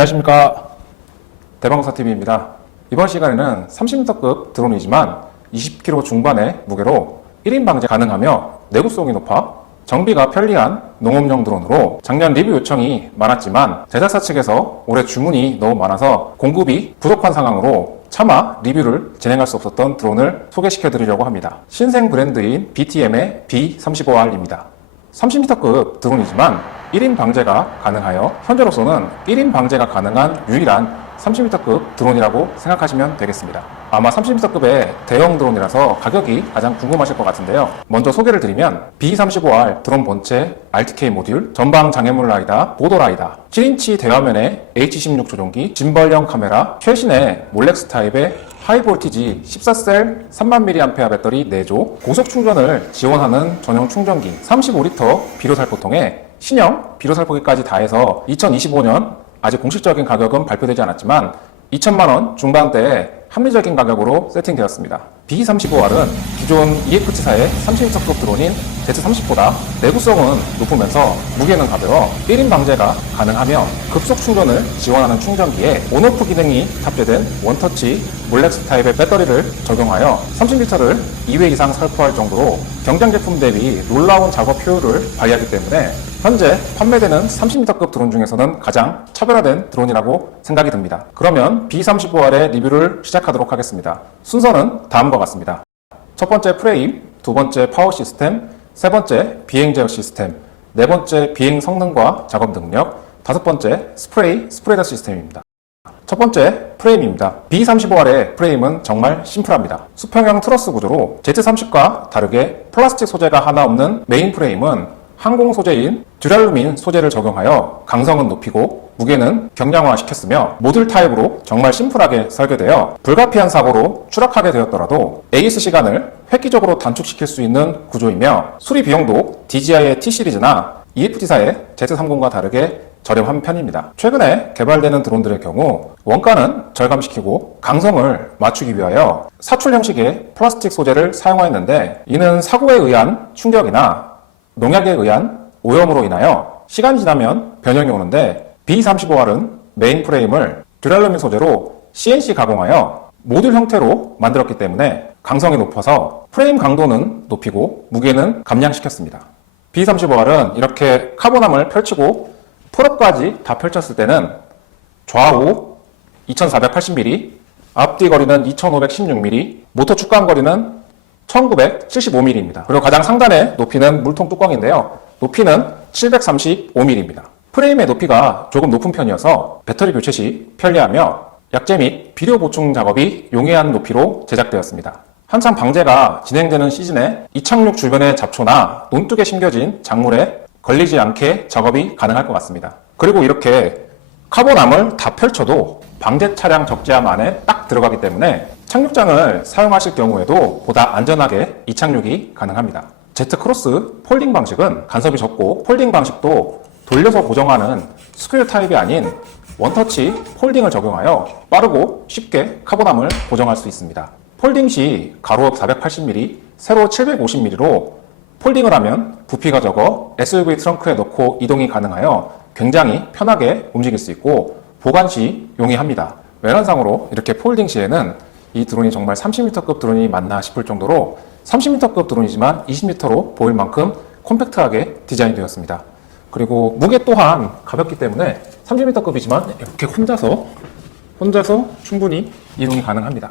안녕하십니까, 대방사TV입니다. 이번 시간에는 30m급 드론이지만 20kg 중반의 무게로 1인 방제 가능하며 내구성이 높아 정비가 편리한 농업용 드론으로 작년 리뷰 요청이 많았지만 제작사 측에서 올해 주문이 너무 많아서 공급이 부족한 상황으로 차마 리뷰를 진행할 수 없었던 드론을 소개시켜 드리려고 합니다. 신생 브랜드인 BTM의 B35R입니다. 30m급 드론이지만 1인 방제가 가능하여 현재로서는 1인 방제가 가능한 유일한 30m급 드론이라고 생각하시면 되겠습니다. 아마 30m급의 대형 드론이라서 가격이 가장 궁금하실 것 같은데요. 먼저 소개를 드리면 B35R 드론 본체 RTK 모듈, 전방 장애물 라이다, 보도 라이다, 7인치 대화면의 H16 조종기, 짐벌형 카메라, 최신의 몰렉스 타입의 하이볼티지 14셀 3000mAh 배터리 4조, 고속 충전을 지원하는 전용 충전기, 35L 비료살포통에 신형 비료살포기까지 다해서 2025년 아직 공식적인 가격은 발표되지 않았지만 2천만원 중반대에 합리적인 가격으로 세팅되었습니다. B35R은 기존 EFT사의 30m급 드론인 Z30보다 내구성은 높으면서 무게는 가벼워 1인 방제가 가능하며 급속 충전을 지원하는 충전기에 온오프 기능이 탑재된 원터치 몰렉스 타입의 배터리를 적용하여 30L를 2회 이상 살포할 정도로 경쟁 제품 대비 놀라운 작업 효율을 발휘하기 때문에 현재 판매되는 30m급 드론 중에서는 가장 차별화된 드론이라고 생각이 듭니다. 그러면 B35R의 리뷰를 시작하도록 하겠습니다. 순서는 다음과 같습니다. 첫 번째 프레임, 두 번째 파워 시스템, 세 번째 비행 제어 시스템, 네 번째 비행 성능과 작업 능력, 다섯 번째 스프레더 시스템입니다. 첫 번째 프레임입니다. B35R의 프레임은 정말 심플합니다. 수평형 트러스 구조로 Z30과 다르게 플라스틱 소재가 하나 없는 메인 프레임은 항공 소재인 듀랄루민 소재를 적용하여 강성은 높이고 무게는 경량화 시켰으며 모듈 타입으로 정말 심플하게 설계되어 불가피한 사고로 추락하게 되었더라도 AS 시간을 획기적으로 단축시킬 수 있는 구조이며 수리 비용도 DJI의 T 시리즈나 EFT사의 Z30과 다르게 저렴한 편입니다. 최근에 개발되는 드론들의 경우 원가는 절감시키고 강성을 맞추기 위하여 사출 형식의 플라스틱 소재를 사용하였는데 이는 사고에 의한 충격이나 농약에 의한 오염으로 인하여 시간이 지나면 변형이 오는데 B35R은 메인 프레임을 듀랄루민 소재로 CNC 가공하여 모듈 형태로 만들었기 때문에 강성이 높아서 프레임 강도는 높이고 무게는 감량시켰습니다. B35R은 이렇게 카본암을 펼치고 풀업까지 다 펼쳤을 때는 좌우 2480mm, 앞뒤 거리는 2516mm, 모터 축간 거리는 1975mm입니다. 그리고 가장 상단의 높이는 물통 뚜껑인데요. 높이는 735mm입니다. 프레임의 높이가 조금 높은 편이어서 배터리 교체 시 편리하며 약재 및 비료 보충 작업이 용이한 높이로 제작되었습니다. 한창 방제가 진행되는 시즌에 이착륙 주변의 잡초나 논둑에 심겨진 작물에 걸리지 않게 작업이 가능할 것 같습니다. 그리고 이렇게 카본암을 다 펼쳐도 방제 차량 적재함 안에 딱 들어가기 때문에 착륙장을 사용하실 경우에도 보다 안전하게 이착륙이 가능합니다. Z 크로스 폴딩 방식은 간섭이 적고 폴딩 방식도 돌려서 고정하는 스퀘어 타입이 아닌 원터치 폴딩을 적용하여 빠르고 쉽게 카본암을 고정할 수 있습니다. 폴딩 시 가로 480mm, 세로 750mm로 폴딩을 하면 부피가 적어 SUV 트렁크에 넣고 이동이 가능하여 굉장히 편하게 움직일 수 있고 보관 시 용이합니다. 외관상으로 이렇게 폴딩 시에는 이 드론이 정말 30m급 드론이 맞나 싶을 정도로 30m급 드론이지만 20m로 보일 만큼 콤팩트하게 디자인되었습니다. 그리고 무게 또한 가볍기 때문에 30m급이지만 이렇게 혼자서 충분히 이동이 가능합니다.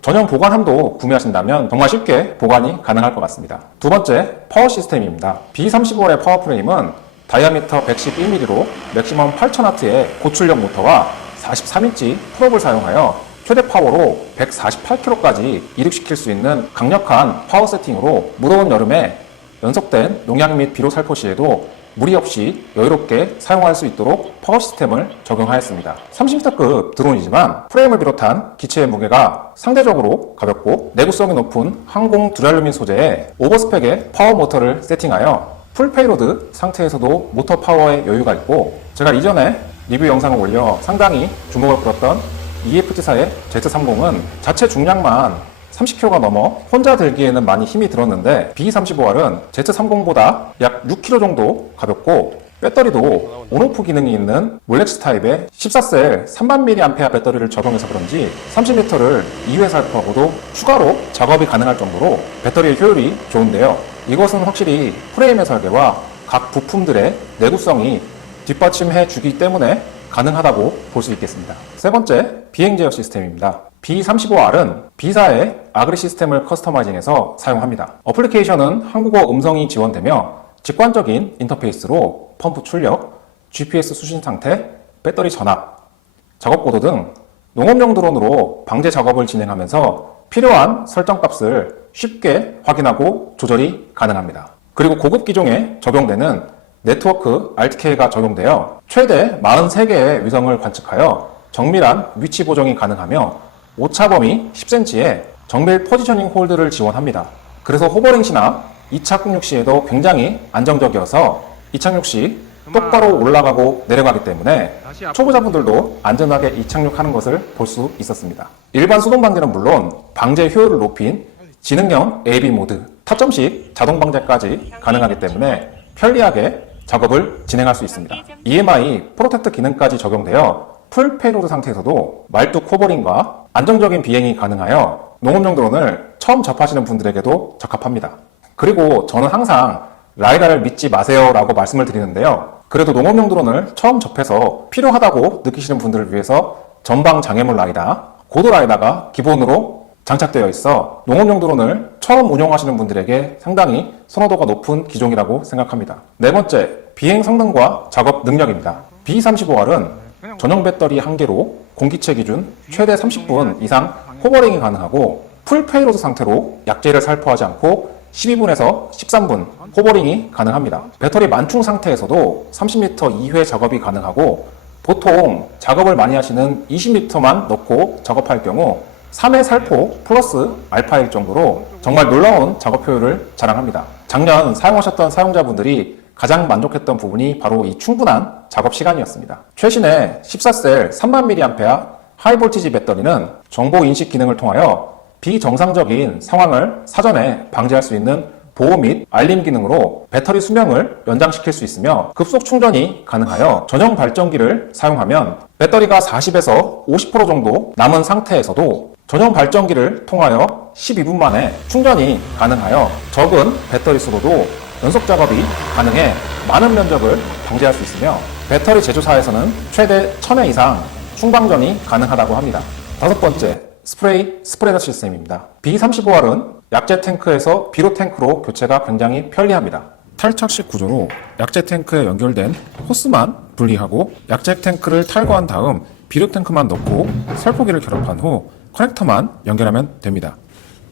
전용 보관함도 구매하신다면 정말 쉽게 보관이 가능할 것 같습니다. 두 번째 파워 시스템입니다. B35R의 파워 프레임은 다이아미터 111mm로 맥시멈 8000W의 고출력 모터와 43인치 풀업을 사용하여 최대 파워로 148kg까지 이륙시킬 수 있는 강력한 파워 세팅으로 무더운 여름에 연속된 농약 및 비료 살포 시에도 무리 없이 여유롭게 사용할 수 있도록 파워 시스템을 적용하였습니다. 30m급 드론이지만 프레임을 비롯한 기체의 무게가 상대적으로 가볍고 내구성이 높은 항공 듀랄루민 소재의 오버스펙의 파워 모터를 세팅하여 풀 페이로드 상태에서도 모터 파워에 여유가 있고 제가 이전에 리뷰 영상을 올려 상당히 주목을 끌었던 EFT사의 Z30은 자체 중량만 30kg가 넘어 혼자 들기에는 많이 힘이 들었는데 B35R은 Z30보다 약 6kg 정도 가볍고 배터리도 온오프 기능이 있는 몰렉스 타입의 14셀 3000mAh 배터리를 적용해서 그런지 30m를 2회 살포하고도 추가로 작업이 가능할 정도로 배터리의 효율이 좋은데요. 이것은 확실히 프레임의 설계와 각 부품들의 내구성이 뒷받침해 주기 때문에 가능하다고 볼 수 있겠습니다. 세 번째, 비행 제어 시스템입니다. B35R은 B사의 아그리 시스템을 커스터마이징해서 사용합니다. 어플리케이션은 한국어 음성이 지원되며 직관적인 인터페이스로 펌프 출력, GPS 수신 상태, 배터리 전압, 작업 고도 등 농업용 드론으로 방제 작업을 진행하면서 필요한 설정값을 쉽게 확인하고 조절이 가능합니다. 그리고 고급 기종에 적용되는 네트워크 RTK가 적용되어 최대 43개의 위성을 관측하여 정밀한 위치 보정이 가능하며 오차 범위 10cm의 정밀 포지셔닝 홀드를 지원합니다. 그래서 호버링 시나 2차 착륙 시에도 굉장히 안정적이어서 이착륙 시 똑바로 올라가고 내려가기 때문에 초보자분들도 안전하게 이착륙하는 것을 볼 수 있었습니다. 일반 수동 방제는 물론 방제 효율을 높인 지능형 AB 모드, 타점식 자동 방제까지 가능하기 때문에 편리하게 작업을 진행할 수 있습니다. EMI 프로텍트 기능까지 적용되어 풀 페이로드 상태에서도 말뚝 호버링과 안정적인 비행이 가능하여 농업용 드론을 처음 접하시는 분들에게도 적합합니다. 그리고 저는 항상 라이다를 믿지 마세요 라고 말씀을 드리는데요. 그래도 농업용 드론을 처음 접해서 필요하다고 느끼시는 분들을 위해서 전방 장애물 라이다, 고도 라이다가 기본으로 장착되어 있어 농업용 드론을 처음 운용하시는 분들에게 상당히 선호도가 높은 기종이라고 생각합니다. 네 번째, 비행 성능과 작업 능력입니다. B35R은 전용 배터리 1개로 공기체 기준 최대 30분 이상 호버링이 가능하고 풀 페이로드 상태로 약제를 살포하지 않고 12분에서 13분 호버링이 가능합니다. 배터리 만충 상태에서도 30m 2회 작업이 가능하고 보통 작업을 많이 하시는 20m만 넣고 작업할 경우 3회 살포 플러스 알파일 정도로 정말 놀라운 작업 효율을 자랑합니다. 작년 사용하셨던 사용자분들이 가장 만족했던 부분이 바로 이 충분한 작업 시간이었습니다. 최신의 14셀 3000mAh 하이볼티지 배터리는 정보 인식 기능을 통하여 비정상적인 상황을 사전에 방지할 수 있는 보호 및 알림 기능으로 배터리 수명을 연장시킬 수 있으며 급속 충전이 가능하여 전용 발전기를 사용하면 배터리가 40에서 50% 정도 남은 상태에서도 전용 발전기를 통하여 12분 만에 충전이 가능하여 적은 배터리 수로도 연속 작업이 가능해 많은 면적을 방제할 수 있으며 배터리 제조사에서는 최대 1000회 이상 충방전이 가능하다고 합니다. 다섯 번째, 스프레이 스프레더 시스템입니다. B35R은 약제 탱크에서 비료 탱크로 교체가 굉장히 편리합니다. 탈착식 구조로 약제 탱크에 연결된 호스만 분리하고 약제 탱크를 탈거한 다음 비료 탱크만 넣고 살포기를 결합한 후 커넥터만 연결하면 됩니다.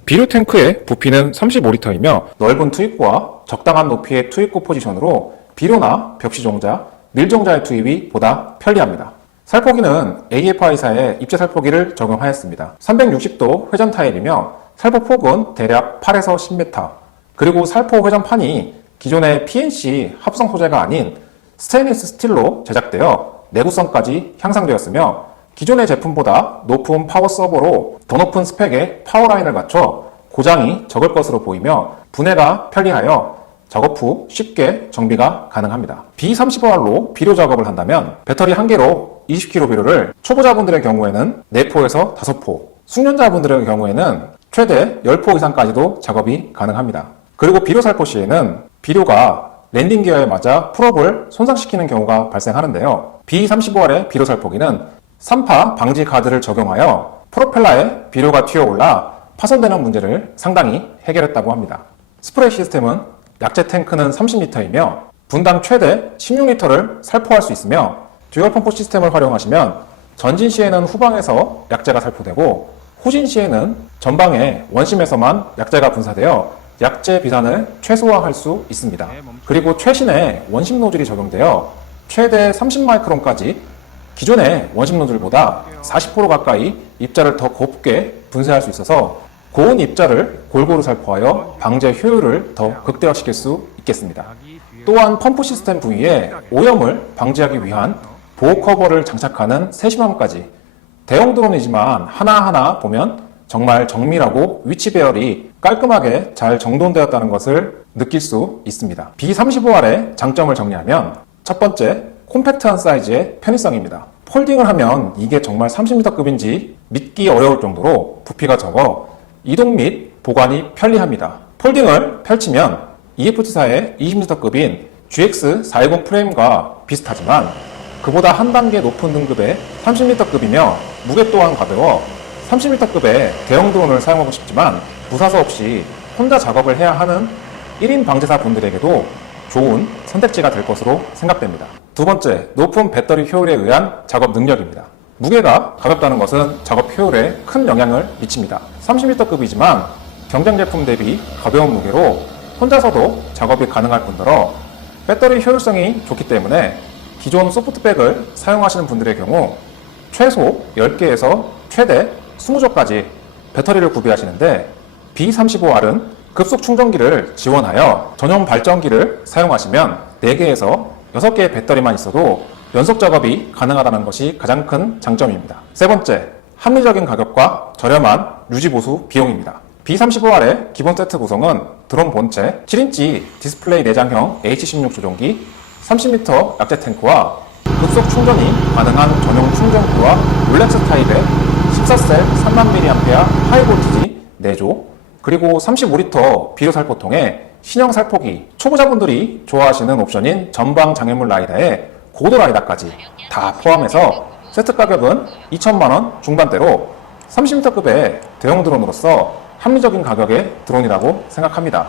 비료 탱크의 부피는 35리터이며 넓은 투입구와 적당한 높이의 투입구 포지션으로 비료나 벽시종자, 밀종자의 투입이 보다 편리합니다. 살포기는 AFI사의 입체 살포기를 적용하였습니다. 360도 회전 타일이며 살포 폭은 대략 8에서 10m, 그리고 살포 회전판이 기존의 PNC 합성 소재가 아닌 스테인리스 스틸로 제작되어 내구성까지 향상되었으며 기존의 제품보다 높은 파워 서버로 더 높은 스펙의 파워라인을 갖춰 고장이 적을 것으로 보이며 분해가 편리하여 작업 후 쉽게 정비가 가능합니다. B35R로 비료 작업을 한다면 배터리 1개로 20kg 비료를 초보자분들의 경우에는 4포에서 5포, 숙련자분들의 경우에는 최대 10포 이상까지도 작업이 가능합니다. 그리고 비료 살포 시에는 비료가 랜딩 기어에 맞아 풀업을 손상시키는 경우가 발생하는데요. B35R의 비료 살포기는 3파 방지 가드를 적용하여 프로펠러에 비료가 튀어올라 파손되는 문제를 상당히 해결했다고 합니다. 스프레이 시스템은 약제 탱크는 30리터이며 분당 최대 16리터를 살포할 수 있으며 듀얼 펌프 시스템을 활용하시면 전진 시에는 후방에서 약제가 살포되고 후진 시에는 전방의 원심에서만 약제가 분사되어 약제 비산을 최소화할 수 있습니다. 그리고 최신의 원심 노즐이 적용되어 최대 30마이크론까지 기존의 원심 노즐보다 40% 가까이 입자를 더 곱게 분쇄할 수 있어서 고온 입자를 골고루 살포하여 방제 효율을 더 극대화시킬 수 있겠습니다. 또한 펌프 시스템 부위에 오염을 방지하기 위한 보호 커버를 장착하는 세심함까지 대형 드론이지만 하나하나 보면 정말 정밀하고 위치 배열이 깔끔하게 잘 정돈되었다는 것을 느낄 수 있습니다. B35R의 장점을 정리하면 첫 번째, 콤팩트한 사이즈의 편의성입니다. 폴딩을 하면 이게 정말 30m급인지 믿기 어려울 정도로 부피가 적어 이동 및 보관이 편리합니다. 폴딩을 펼치면 EFT사의 20m급인 GX410 프레임과 비슷하지만 그보다 한 단계 높은 등급의 30m급이며 무게 또한 가벼워 30m급의 대형 드론을 사용하고 싶지만 무사수 없이 혼자 작업을 해야 하는 1인 방제사 분들에게도 좋은 선택지가 될 것으로 생각됩니다. 두 번째, 높은 배터리 효율에 의한 작업 능력입니다. 무게가 가볍다는 것은 작업 효율에 큰 영향을 미칩니다. 30m급이지만 경쟁 제품 대비 가벼운 무게로 혼자서도 작업이 가능할 뿐더러 배터리 효율성이 좋기 때문에 기존 소프트백을 사용하시는 분들의 경우 최소 10개에서 최대 20조까지 배터리를 구비하시는데 B35R은 급속 충전기를 지원하여 전용 발전기를 사용하시면 4개에서 6개의 배터리만 있어도 연속 작업이 가능하다는 것이 가장 큰 장점입니다. 세 번째, 합리적인 가격과 저렴한 유지보수 비용입니다. B35R의 기본 세트 구성은 드론 본체, 7인치 디스플레이 내장형 H16 조종기, 30m 약제 탱크와 급속 충전이 가능한 전용 충전기와 롤렉스 타입의 14셀 3000mAh 하이볼티지 4조, 그리고 35리터 비료 살포통에 신형 살포기, 초보자분들이 좋아하시는 옵션인 전방 장애물 라이다에 고도 라이다까지 다 포함해서 세트 가격은 2천만원 중반대로 30m급의 대형 드론으로서 합리적인 가격의 드론이라고 생각합니다.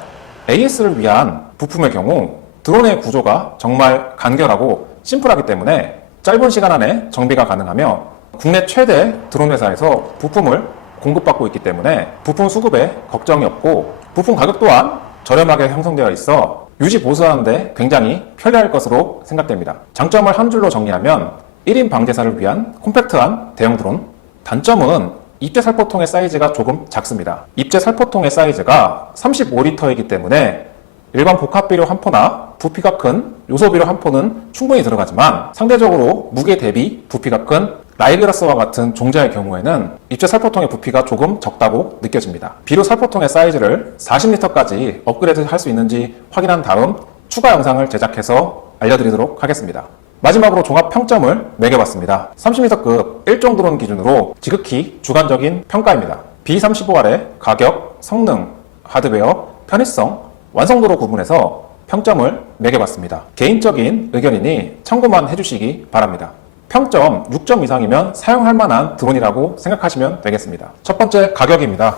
AS를 위한 부품의 경우 드론의 구조가 정말 간결하고 심플하기 때문에 짧은 시간 안에 정비가 가능하며 국내 최대 드론 회사에서 부품을 공급받고 있기 때문에 부품 수급에 걱정이 없고 부품 가격 또한 저렴하게 형성되어 있어 유지 보수하는 데 굉장히 편리할 것으로 생각됩니다. 장점을 한 줄로 정리하면 1인 방제사를 위한 콤팩트한 대형 드론, 단점은 입재 살포통의 사이즈가 조금 작습니다. 입재 살포통의 사이즈가 35리터이기 때문에 일반 복합비료 한 포나 부피가 큰 요소비료 한 포는 충분히 들어가지만 상대적으로 무게 대비 부피가 큰 라이그라스와 같은 종자의 경우에는 입재 살포통의 부피가 조금 적다고 느껴집니다. 비료 살포통의 사이즈를 40리터까지 업그레이드 할 수 있는지 확인한 다음 추가 영상을 제작해서 알려드리도록 하겠습니다. 마지막으로 종합 평점을 매겨봤습니다. 30m급 1종 드론 기준으로 지극히 주관적인 평가입니다. B35R의 가격, 성능, 하드웨어, 편의성, 완성도로 구분해서 평점을 매겨봤습니다. 개인적인 의견이니 참고만 해주시기 바랍니다. 평점 6점 이상이면 사용할 만한 드론이라고 생각하시면 되겠습니다. 첫 번째, 가격입니다.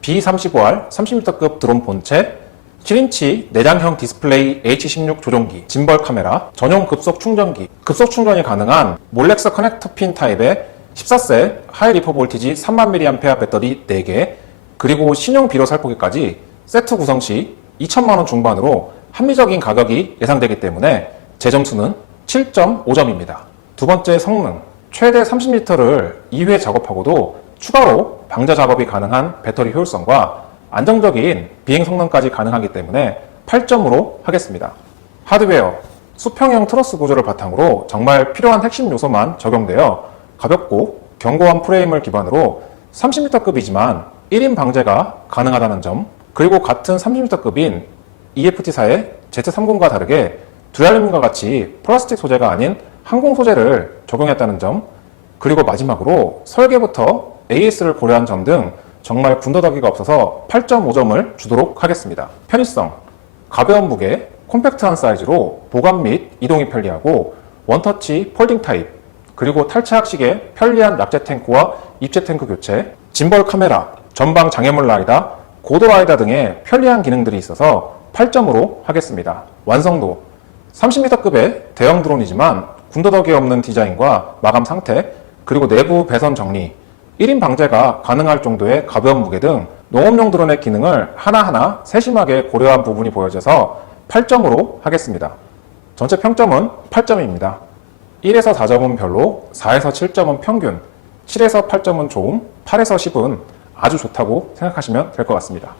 B35R 30m급 드론 본체, 7인치 내장형 디스플레이 H16 조종기, 짐벌 카메라, 전용 급속 충전기, 급속 충전이 가능한 몰렉스 커넥터 핀 타입의 14셀 하이 리퍼 볼티지 3000mAh 배터리 4개, 그리고 신형 비료 살포기까지 세트 구성 시 2천만원 중반으로 합리적인 가격이 예상되기 때문에 제 점수는 7.5점입니다. 두 번째, 성능. 최대 30리터를 2회 작업하고도 추가로 방자 작업이 가능한 배터리 효율성과 안정적인 비행 성능까지 가능하기 때문에 8점으로 하겠습니다. 하드웨어. 수평형 트러스 구조를 바탕으로 정말 필요한 핵심 요소만 적용되어 가볍고 견고한 프레임을 기반으로 30m급이지만 1인 방제가 가능하다는 점, 그리고 같은 30m급인 EFT사의 Z30과 다르게 듀얼림과 같이 플라스틱 소재가 아닌 항공 소재를 적용했다는 점, 그리고 마지막으로 설계부터 AS를 고려한 점 등 정말 군더더기가 없어서 8.5점을 주도록 하겠습니다. 편의성. 가벼운 무게, 콤팩트한 사이즈로 보관 및 이동이 편리하고 원터치 폴딩 타입, 그리고 탈착식의 편리한 약제 탱크와 입재 탱크 교체, 짐벌 카메라, 전방 장애물 라이다, 고도 라이다 등의 편리한 기능들이 있어서 8점으로 하겠습니다. 완성도. 30m급의 대형 드론이지만 군더더기 없는 디자인과 마감 상태, 그리고 내부 배선 정리, 1인 방제가 가능할 정도의 가벼운 무게 등 농업용 드론의 기능을 하나하나 세심하게 고려한 부분이 보여져서 8점으로 하겠습니다. 전체 평점은 8점입니다. 1에서 4점은 별로, 4에서 7점은 평균, 7에서 8점은 좋음, 8에서 10은 아주 좋다고 생각하시면 될 것 같습니다.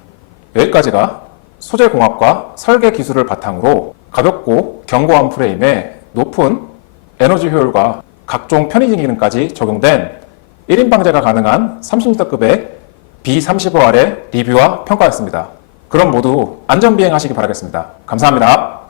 여기까지가 소재 공학과 설계 기술을 바탕으로 가볍고 견고한 프레임에 높은 에너지 효율과 각종 편의 기능까지 적용된 1인 방제가 가능한 30m급의 B35R의 리뷰와 평가였습니다. 그럼 모두 안전비행하시기 바라겠습니다. 감사합니다.